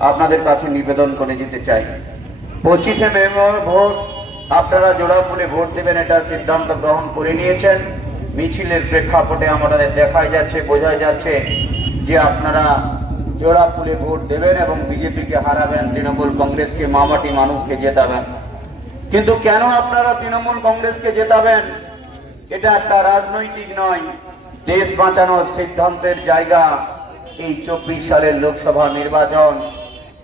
আপনাদের কাছে নিবেদন করে যেতে চাই। পঁচিশে মেম্বর ভোট, আপনারা জোড়া ফুলে ভোট দেবেন, এটা সিদ্ধান্ত গ্রহণ করে নিয়েছেন। মিছিলের প্রেক্ষাপটে আমাদের দেখা যাচ্ছে বোঝা যাচ্ছে যে আপনারা জোড়া ফুলে ভোট দেবেন এবং বিজেপিকে হারাবেন, তৃণমূল কংগ্রেসকে, মামাটি মানুষকে জেতাবেন। কিন্তু কেন আপনারা তৃণমূল কংগ্রেসকে জেতাবেন? এটা একটা রাজনৈতিক নয়। দেশ বাঁচানোর সিদ্ধান্তের জায়গা এই চব্বিশ সালের লোকসভা নির্বাচন।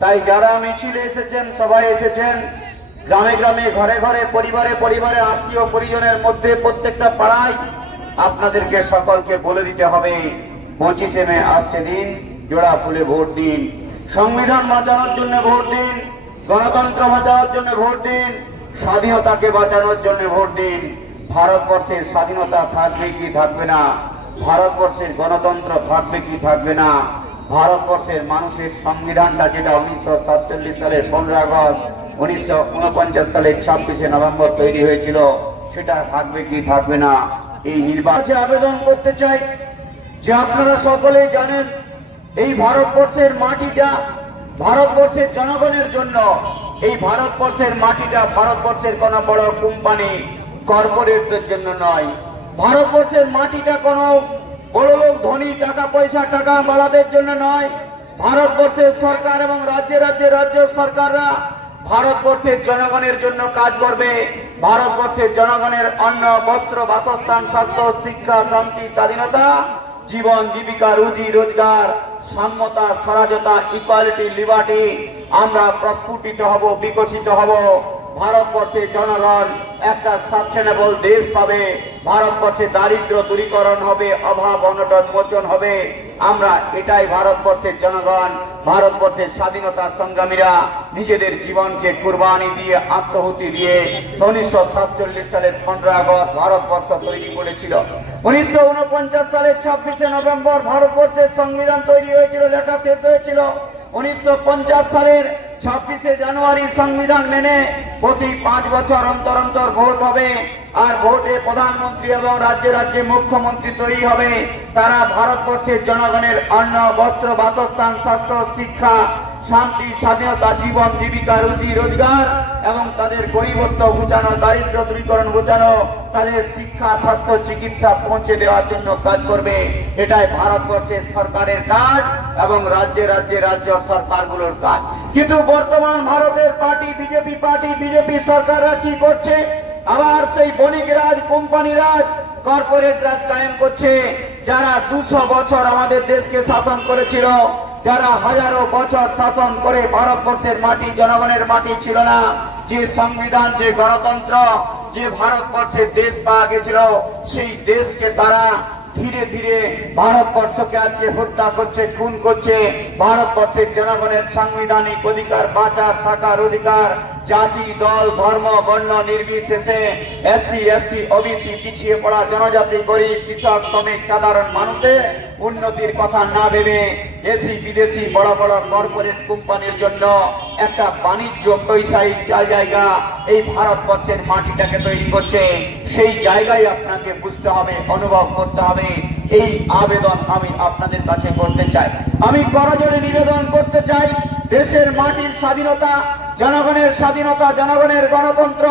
তাই যারা মিছিলে এসেছেন, সবাই এসেছেন। গ্রামে গ্রামে, ঘরে ঘরে, পরিবারে পরিবারে, আত্মীয় পরিজনের মধ্যে প্রত্যেকটা পাড়ায় আপনাদেরকে সকলকে বলে দিতে হবে, পঁচিশে মে আসছে দিন, জোড়া ফুলে ভোট দিন। সংবিধান বাঁচানোর জন্য ভোট দিন, গণতন্ত্র বাঁচানোর জন্য ভোট দিন, স্বাধীনতাকে বাঁচানোর জন্য ভোট দিন। ভারতবর্ষের স্বাধীনতা থাকবে কি থাকবে না? ভারতবর্ষের গণতন্ত্র থাকবে কি থাকবে না? ভারতবর্ষের মানুষের সংবিধানটা যেটা উনিশশো সাতচল্লিশ সালের পনেরো আগস্ট, উনিশশো উনপঞ্চাশ সালের ছাব্বিশে নভেম্বর তৈরি হয়েছিল। সেটা থাকবে কি থাকবে না, এই নির্বাচনে আবেদন করতে চাই। যে আপনারা সকলেই জানেন, এই ভারতবর্ষের মাটিটা ভারতবর্ষের জনগণের জন্য, এই ভারতবর্ষের মাটিটা ভারতবর্ষের কোনো বড় কোম্পানি কর্পোরেটদের জন্য নয়। ভারতবর্ষের মাটিটা কোনো বড় লোক ধনী, টাকা পয়সা, টাকা বালাদের জন্য নয়। ভারতবর্ষের সরকার এবং রাজ্যে রাজ্যে রাজ্য সরকাররা ভারতবর্ষের জনগণের জন্য কাজ করবে। ভারতবর্ষের জনগণের অন্ন, বস্ত্র, বাসস্থান, স্বাস্থ্য, শিক্ষা, শান্তি, স্বাধীনতা, জীবন, জীবিকা, রুজি, রোজগার, সাম্যতা, স্বরাজতা ইকুয়ালিটি লিবার্টি আমরা প্রস্ফুটিত হব, বিকশিত হব। ভারতবর্ষের জনগণ একটা সাস্টেনেবল দেশ পাবে। ভারতবর্ষে দারিদ্র দূরীকরণ হবে, অভাব অনটন মোচন হবে। আমরা এটাই ভারতবর্ষের জনগণ, ভারতবর্ষের স্বাধীনতা সংগ্রামীরা নিজেদের জীবনকে কুরবানি দিয়ে, আত্মহুতি দিয়ে উনিশশো সাতচল্লিশ সালের পনেরো আগস্ট ভারতবর্ষ তৈরি করেছিল। উনিশশো উনপঞ্চাশ সালের ছাব্বিশে নভেম্বর ভারতবর্ষের সংবিধান তৈরি হয়েছিল, লেখা শেষ হয়েছিল। উনিশশো পঞ্চাশ সালের ছাব্বিশে জানুয়ারি সংবিধান মেনে প্রতি পাঁচ বছর অন্তর অন্তর ভোট হবে, আর ভোটে প্রধানমন্ত্রী এবং রাজ্যে রাজ্যে মুখ্যমন্ত্রী তৈরি হবে। তারা ভারতবর্ষের জনগণের অন্ন, বস্ত্র, বাসস্থান, স্বাস্থ্য, শিক্ষা, শান্তি, স্বাধীনতা, জীবন, জীবিকা, রুজি, রোজগার এবং তাদের গরিবত্ব বুঝানো দারিদ্র দূরীকরণ বোঝানো তাদের শিক্ষা, স্বাস্থ্য, চিকিৎসা পৌঁছে দেওয়ার জন্য কাজ করবে। এটাই ভারতবর্ষের সরকারের কাজ। এবং রাজ্যে রাজ্যে রাজ্য সরকারগুলোর কাজ। কিন্তু বর্তমান ভারতের পার্টি, বিজেপি পার্টি, বিজেপি সরকাররা কি করছে? আবার সেই বণিক রাজ, কোম্পানি রাজ কর্পোরেট রাজ কায়েম করছে। যারা দুশো বছর আমাদের দেশকে শাসন করেছিল, যারা হাজারো বছর শাসন করে ভারতবর্ষের মাটি, জনগণের মাটি ছিল না। যে সংবিধান, যে গণতন্ত্র, যে ভারতবর্ষের দেশ পাওয়া গেছিল, সেই দেশকে তারা ধীরে ধীরে ভারতবর্ষকে আজকে হত্যা করছে, খুন করছে। ভারতবর্ষের জনগণের সাংবিধানিক অধিকার বাঁচার থাকার অধিকার, জাতি, দল, ধর্ম, বর্ণ নির্বিশেষে এসসি, এসটি, ওবিসি পিছিয়ে পড়া জনজাতি, গরিব, কৃষক, শ্রমিক, সাধারণ মানুষের উন্নতির কথা না ভেবে দেশি বিদেশি বড় বড় কর্পোরেট কোম্পানির জন্য একটা বাণিজ্য ব্যবসায়িক জায়গা এই ভারতবর্ষের মাটিটাকে তৈরি করছে, সেই জায়গায় আপনাকে বুঝতে হবে, অনুভব করতে হবে। এই আবেদন আমি আপনাদের কাছে করতে চাই। আমি করজোরে নিবেদন করতে চাই, দেশের মাটির স্বাধীনতা, জনগণের স্বাধীনতা, জনগণের গণতন্ত্র,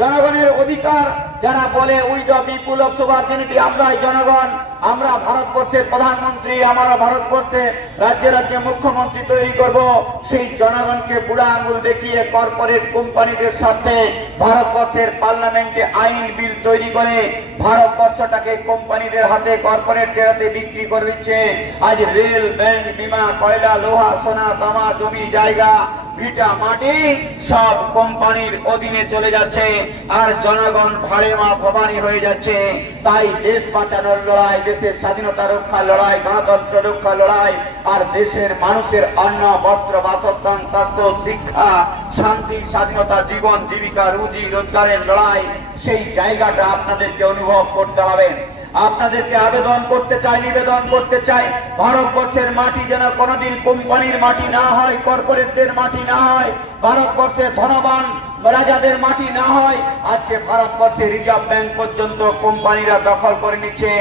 জনগণের অধিকার যারা বলে we the people of sovereignty, আমরাই জনগণ, আমরা ভারতবর্ষের প্রধানমন্ত্রী, আমরা ভারতবর্ষে রাজ্যে রাজ্যে মুখ্যমন্ত্রী তৈরি করব। সেই জনগণকে বুড়া আঙুল দেখিয়ে কর্পোরেট কোম্পানিদের সাথে ভারতবর্ষের পার্লামেন্টে আইন বিল তৈরি করে ভারতবর্ষটাকে কোম্পানিদের হাতে, কর্পোরেটদের হাতে বিক্রি করে দিচ্ছে। আজ রেল, ব্যাংক, বিমা, কয়লা, লোহা, সোনা, তামা, জমি, জায়গা ভিটা মাটি সব কোম্পানির অধীনে চলে যাচ্ছে আর জনগণ ভাড়ে মা ভবানী হয়ে যাচ্ছে। তাই দেশ বাঁচানোর লড়াই, দেশের স্বাধীনতা রক্ষা লড়াই, গণতন্ত্র রক্ষা লড়াই আর দেশের মানুষের অন্ন, বস্ত্র, বাসস্থান, স্বাস্থ্য, শিক্ষা, শান্তি, স্বাধীনতা, জীবন, জীবিকা, রুজি, রোজগারের লড়াই, সেই জায়গাটা আপনাদেরকে অনুভব করতে হবে। আপনাদেরকে আবেদন করতে চাই, নিবেদন করতে চাই। ভারতবর্ষের মাটি যেন কোনোদিন কোম্পানির মাটি না হয়, কর্পোরেটদের মাটি না হয় ভারতবর্ষের ধনবান রাজাদের মাটি না হয়। আজকে ভারতবর্ষে রিজার্ভ ব্যাংক পর্যন্ত কোম্পানিরা দখল করে নিচ্ছে।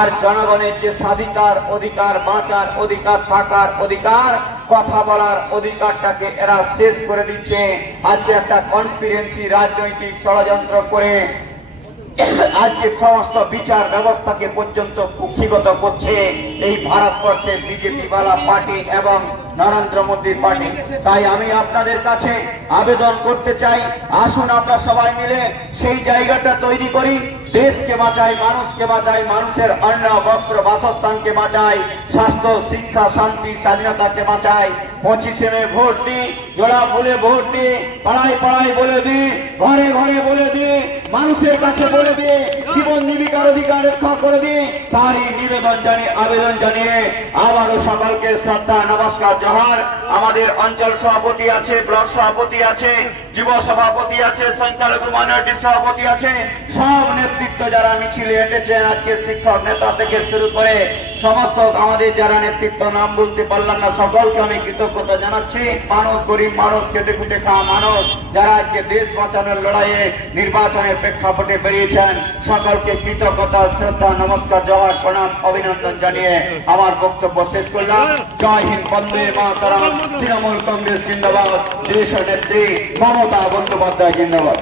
আর জনগণের যে স্বাধিকার অধিকার, বাঁচার অধিকার, থাকার অধিকার, কথা বলার অধিকারটাকে এরা শেষ করে দিচ্ছে। আজকে একটা কনফিডেন্সি রাজনৈতিক ষড়যন্ত্র করে আজকে সমস্ত বিচার ব্যবস্থাকে পর্যন্ত কুক্ষিগত করছে এই ভারতবর্ষে বিজেপি বালা পার্টি এবং নরেন্দ্র মোদী পার্টি। তাই আমি আপনাদের কাছে আবেদন করতে চাই, আসুন আমরা সবাই মিলে সেই জায়গাটা তৈরি করি, দেশকে বাঁচাই, মানুষকে বাঁচাই, মানুষের অন্ন, বস্ত্র, বাসস্থানকে বাঁচাই, স্বাস্থ্য, শিক্ষা, শান্তি, স্বাধীনতাকে বাঁচাই। পঁচিশে মে ভোট দিই, জোড়া ফুলে ভোট দিই, পাড়ায় পাড়ায় বলে দিই, ঘরে ঘরে বলে দিই মানুষের কাছে বলে দিয়ে জীবন জীবিকার অধিকার রক্ষা করে দিয়ে তারই নিবেদন জানিয়ে আবেদন জানিয়ে আবারও সকলকে শ্রদ্ধা, নমস্কার, জহার। আমাদের অঞ্চল সভাপতি আছে, ব্লক সভাপতি আছে, যুব সভাপতি আছে সংখ্যালঘু মাইনরিটি সভাপতি আছে। সব নেতৃত্ব যারা মিছিলে হেঁটেছেন আজকে শিক্ষক নেতা থেকে শুরু করে সমস্ত আমাদের যারা নেতৃত্ব, নাম বলতে পারলাম না, সকলকে আমি কৃতজ্ঞতা জানাচ্ছি। মানুষ, গরিব মানুষ, কেটে কুটে খাওয়া মানুষ, যারা আজকে দেশ বাঁচানোর লড়াইয়ে নির্বাচনের প্রেক্ষাপটে বেরিয়েছেন সকলকে কৃতজ্ঞতা, শ্রদ্ধা, নমস্কার জওয়ার প্রণাম, অভিনন্দন জানিয়ে আমার বক্তব্য শেষ করলাম। জয় হিন্দ, বন্দে মাতারাম, তৃণমূল কংগ্রেস, জিন্দাবাদ দেশ নেত্রী মমতা বন্দ্যোপাধ্যায়, জিন্দাবাদ।